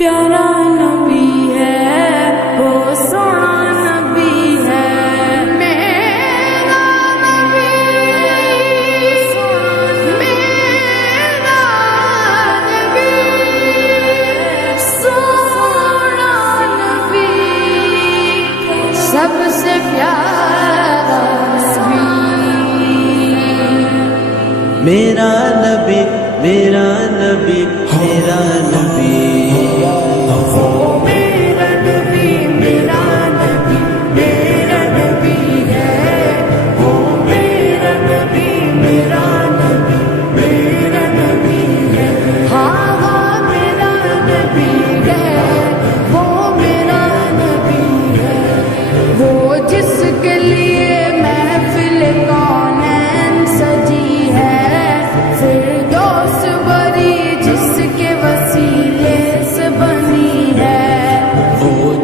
پیارا نبی ہے وہ سونا نبی ہے میرا نبی میرا نبی سونا نبی سب سے پیارا نبی میرا نبی میرا نبی میرا نبی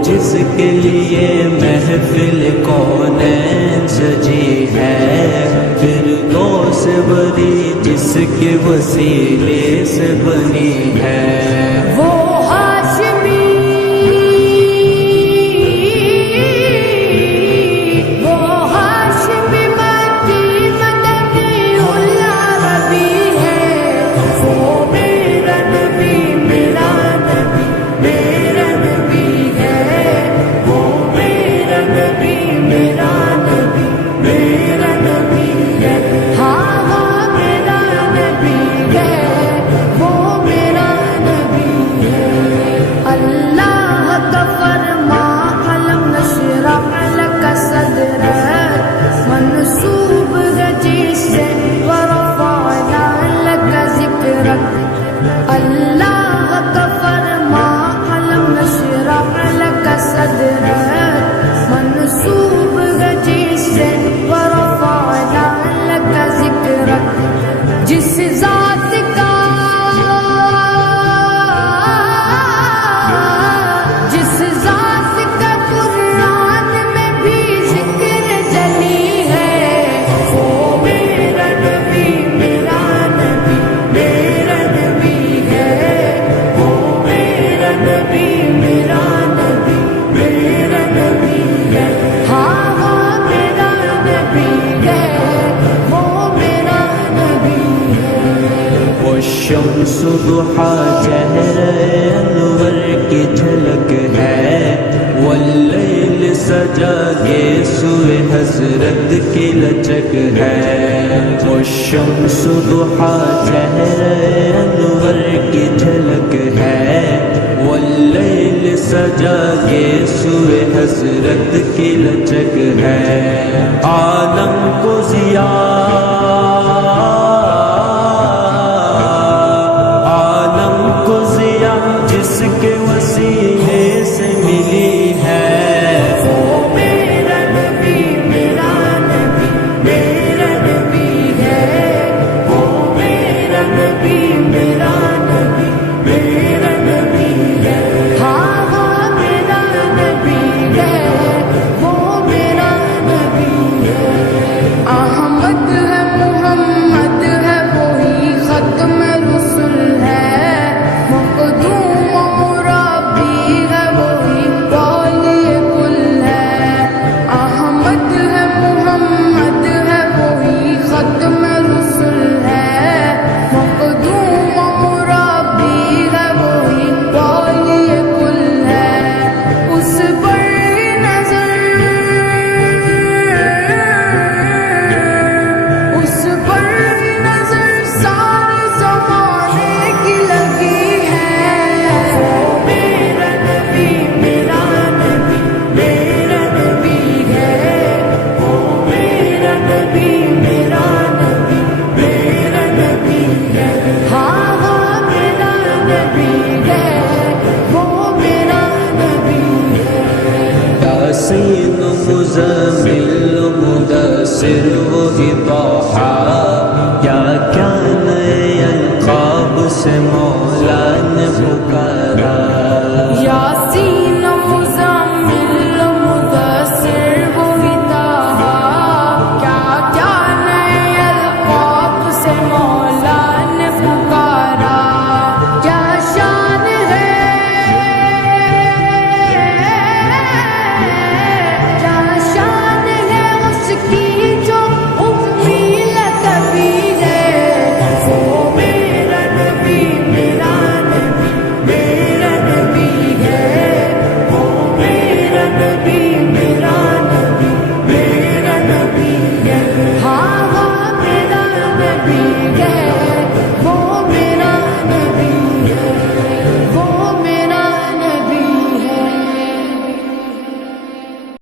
جس کے لیے محفل کونین سجی ہے فردوس بری جس کے وسیلے سے بنی ہے وہ ہاشمی مکی مدنی العربی ہے وہ میرا نبی میرا نبی میرا نبی ہے میرا نبی میرا نبی ہے ہاں ہاں میرا نبی ہے وہ میرا نبی ہے اللہ کا فرما علم نشرح لک صدرک منصوب ہے جس سے ورفعنا لک ذکرک اللہ کا فرما علم نشرح لک صدرک منصوب جس سے ورفعنا لک ذکرک جس ذات کا قرآن میں بھی ذکر جلی ہے وہ میرا نبی میرا نبی میرا نبی ہے وہ میرا نبی میرا نبی میرا نبی ہے ہاں ہاں میرا نبی ہے وہ میرا نبی ہے وہ شمس ضحا چہرہ انور کی جھلک ہے واللیل سجا کے سوئے حضرت کی لچک ہے وہ شمس ضحا چہرہ انور کی جھلک ہے واللیل سجا کے سوئے حضرت کی لچک ہے عالم کو ضیاء جس کے وسیلے سے ملی ہے وہ میرا نبی میرا نبی میرا نبی ہے وہ میرا نبی میرا نبی میرا نبی ہے ہاں ہاں میرا نبی ہے وہ میرا نبی ہے احمد ہے محمد ہے وہی ختم رسول ہے مقدوم مربی ہے وہی والی کل ہے احمد ہے محمد ہے وہی ختم رسول ہے مقدوم مربی ہے وہی والی کل ہے اس پر نظر سارے زمانے کی لگی ہے وہ میرا نبی میرا نبی میرا نبی ہے وہ میرا نبی میرا نبی میرا نبی ہے ہاں ہاں میرا نبی ہے وہ میرا نبی ہے یاسین مزمل مدثر